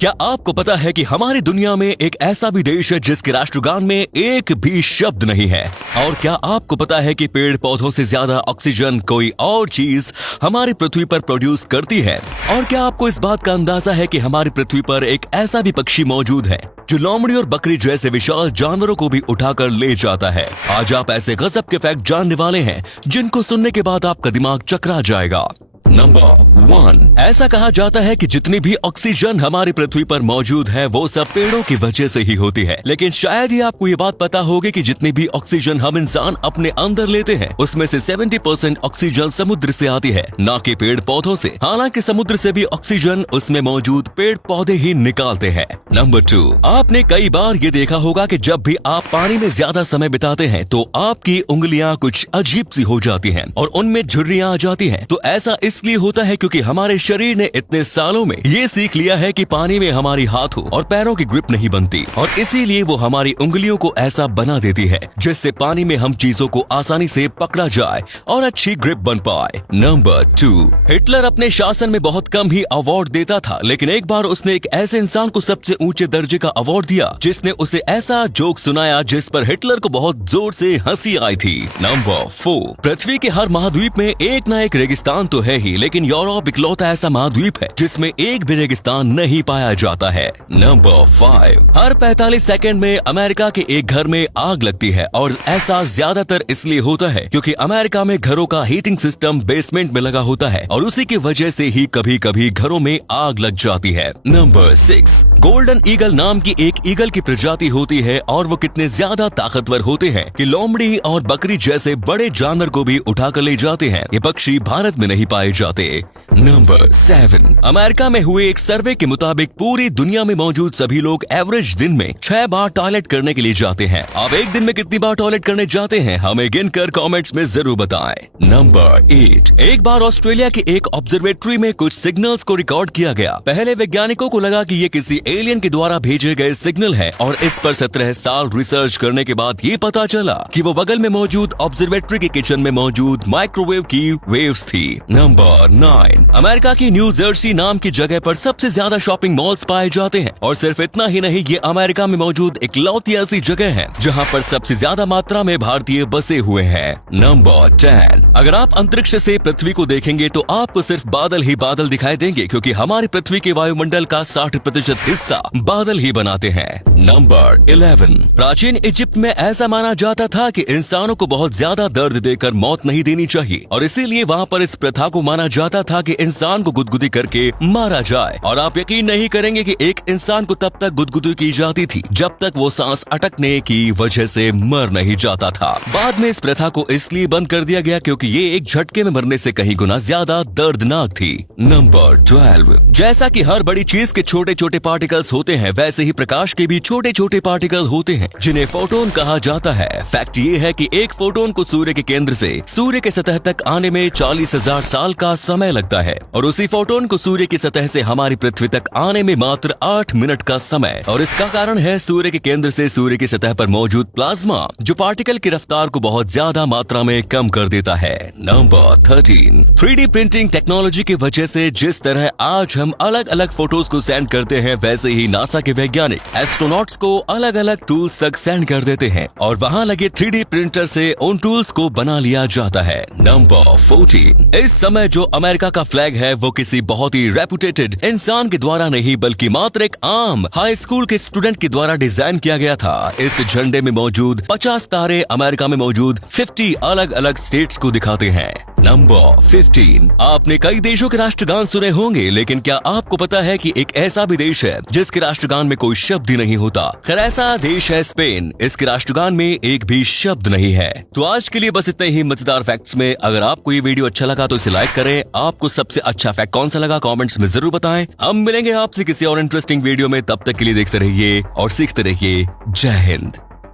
क्या आपको पता है कि हमारी दुनिया में एक ऐसा भी देश है जिसके राष्ट्रगान में एक भी शब्द नहीं है? और क्या आपको पता है कि पेड़ पौधों से ज्यादा ऑक्सीजन कोई और चीज हमारी पृथ्वी पर प्रोड्यूस करती है? और क्या आपको इस बात का अंदाजा है कि हमारी पृथ्वी पर एक ऐसा भी पक्षी मौजूद है जो लोमड़ी और बकरी जैसे विशाल जानवरों को भी उठाकर ले जाता है? आज आप ऐसे गजब के फैक्ट जानने वाले हैं जिनको सुनने के बाद आपका दिमाग चकरा जाएगा। नंबर 1, ऐसा कहा जाता है कि जितनी भी ऑक्सीजन हमारी पृथ्वी पर मौजूद है वो सब पेड़ों की वजह से ही होती है। लेकिन शायद ही आपको ये बात पता होगी कि जितनी भी ऑक्सीजन हम इंसान अपने अंदर लेते हैं उसमें से 70% ऑक्सीजन समुद्र से आती है, ना कि पेड़ पौधों से। हालांकि समुद्र से भी ऑक्सीजन उसमें मौजूद पेड़ पौधे ही निकालते हैं। नंबर 2, आपने कई बार ये देखा होगा कि जब भी आप पानी में ज्यादा समय बिताते हैं तो आपकी उंगलियां कुछ अजीब सी हो जाती हैं और उनमें झुर्रियां आ जाती हैं। तो ऐसा इसलिए होता है क्योंकि हमारे शरीर ने इतने सालों में ये सीख लिया है कि पानी में हमारी हाथों और पैरों की ग्रिप नहीं बनती और इसीलिए वो हमारी उंगलियों को ऐसा बना देती है जिससे पानी में हम चीजों को आसानी से पकड़ा जाए और अच्छी ग्रिप बन पाए। नंबर 2, हिटलर अपने शासन में बहुत कम ही अवार्ड देता था, लेकिन एक बार उसने एक ऐसे इंसान को सबसे ऊंचे दर्जे का अवार्ड दिया जिसने उसे ऐसा जोक सुनाया जिस पर हिटलर को बहुत जोर से हंसी आई थी। नंबर 4, पृथ्वी के हर महाद्वीप में एक न एक रेगिस्तान तो है ही, लेकिन यूरोप इकलौता ऐसा महाद्वीप है जिसमें एक भी रेगिस्तान नहीं पाया जाता है। नंबर 5, हर 45 सेकंड में अमेरिका के एक घर में आग लगती है और ऐसा ज्यादातर इसलिए होता है क्योंकि अमेरिका में घरों का हीटिंग सिस्टम बेसमेंट में लगा होता है और उसी की वजह से ही कभी कभी घरों में आग लग जाती है। नंबर 6, गोल्डन ईगल नाम की एक ईगल की प्रजाति होती है और वो कितने ज्यादा ताकतवर होते हैं कि लोमड़ी और बकरी जैसे बड़े जानवर को भी उठाकर ले जाते हैं। ये पक्षी भारत में नहीं पाए जाते। नंबर 7, अमेरिका में हुए एक सर्वे के मुताबिक पूरी दुनिया में मौजूद सभी लोग एवरेज दिन में 6 बार टॉयलेट करने के लिए जाते हैं। आप एक दिन में कितनी बार टॉयलेट करने जाते हैं हमें गिनकर कमेंट्स में जरूर बताएं। नंबर 8, एक बार ऑस्ट्रेलिया की एक ऑब्जर्वेटरी में कुछ सिग्नल्स को रिकॉर्ड किया गया। पहले वैज्ञानिकों को लगा कि ये किसी एलियन के द्वारा भेजे गए सिग्नल है और इस पर 17 साल रिसर्च करने के बाद ये पता चला कि वो बगल में मौजूद ऑब्जर्वेटरी के किचन में मौजूद माइक्रोवेव की वेव्स थी। नंबर 9, अमेरिका की न्यू जर्सी नाम की जगह पर सबसे ज्यादा शॉपिंग मॉल्स पाए जाते हैं और सिर्फ इतना ही नहीं, ये अमेरिका में मौजूद इकलौती ऐसी जगह है जहां पर सबसे ज्यादा मात्रा में भारतीय बसे हुए हैं। नंबर 10, अगर आप अंतरिक्ष से पृथ्वी को देखेंगे तो आपको सिर्फ बादल ही बादल दिखाई देंगे क्योंकि हमारी पृथ्वी के वायुमंडल का 60% हिस्सा बादल ही बनाते हैं। नंबर 11, प्राचीन इजिप्ट में ऐसा माना जाता था कि इंसानों को बहुत ज्यादा दर्द देकर मौत नहीं देनी चाहिए और इसीलिए वहाँ पर इस प्रथा को माना जाता था कि इंसान को गुदगुदी करके मारा जाए। और आप यकीन नहीं करेंगे कि एक इंसान को तब तक गुदगुदी की जाती थी जब तक वो सांस अटकने की वजह से मर नहीं जाता था। बाद में इस प्रथा को इसलिए बंद कर दिया गया क्योंकि ये एक झटके में मरने से कहीं गुना ज्यादा दर्दनाक थी। नंबर 12, जैसा कि हर बड़ी चीज के छोटे छोटे पार्टिकल्स होते हैं वैसे ही प्रकाश के भी छोटे छोटे पार्टिकल होते हैं जिन्हें फोटोन कहा जाता है। फैक्ट ये है कि एक फोटोन को सूर्य के केंद्र से सूर्य के सतह तक आने में 40,000 साल का समय लगता है और उसी फोटोन को सूर्य की सतह से हमारी पृथ्वी तक आने में मात्र 8 मिनट का समय। और इसका कारण है सूर्य के केंद्र से सूर्य की सतह पर मौजूद प्लाज्मा जो पार्टिकल की रफ्तार को बहुत ज्यादा मात्रा में कम कर देता है। नंबर 13, 3D प्रिंटिंग टेक्नोलॉजी की वजह से जिस तरह आज हम अलग अलग फोटोज को सेंड करते हैं वैसे ही नासा के वैज्ञानिक एस्ट्रोनॉट्स को अलग अलग टूल्स तक सेंड कर देते हैं और वहाँ लगे 3D प्रिंटर से उन टूल्स को बना लिया जाता है। नंबर 14, इस समय जो अमेरिका का फ्लैग है वो किसी बहुत ही रेपुटेटेड इंसान के द्वारा नहीं बल्कि मात्र एक आम हाई स्कूल के स्टूडेंट के द्वारा डिजाइन किया गया था। इस झंडे में मौजूद 50 तारे अमेरिका में मौजूद 50 अलग अलग स्टेट्स को दिखाते हैं। नंबर 15, आपने कई देशों के राष्ट्रगान सुने होंगे लेकिन क्या आपको पता है कि एक ऐसा भी देश है जिसके राष्ट्रगान में कोई शब्द ही नहीं होता? खैर ऐसा देश है स्पेन। इसके राष्ट्रगान में एक भी शब्द नहीं है। तो आज के लिए बस इतने ही मजेदार फैक्ट्स में। अगर आपको ये वीडियो अच्छा लगा तो इसे लाइक करें। आपको सबसे अच्छा फैक्ट कौन सा लगा कमेंट्स में जरूर बताएं। हम मिलेंगे आपसे किसी और इंटरेस्टिंग वीडियो में, तब तक के लिए देखते रहिए और सीखते रहिए। जय हिंद।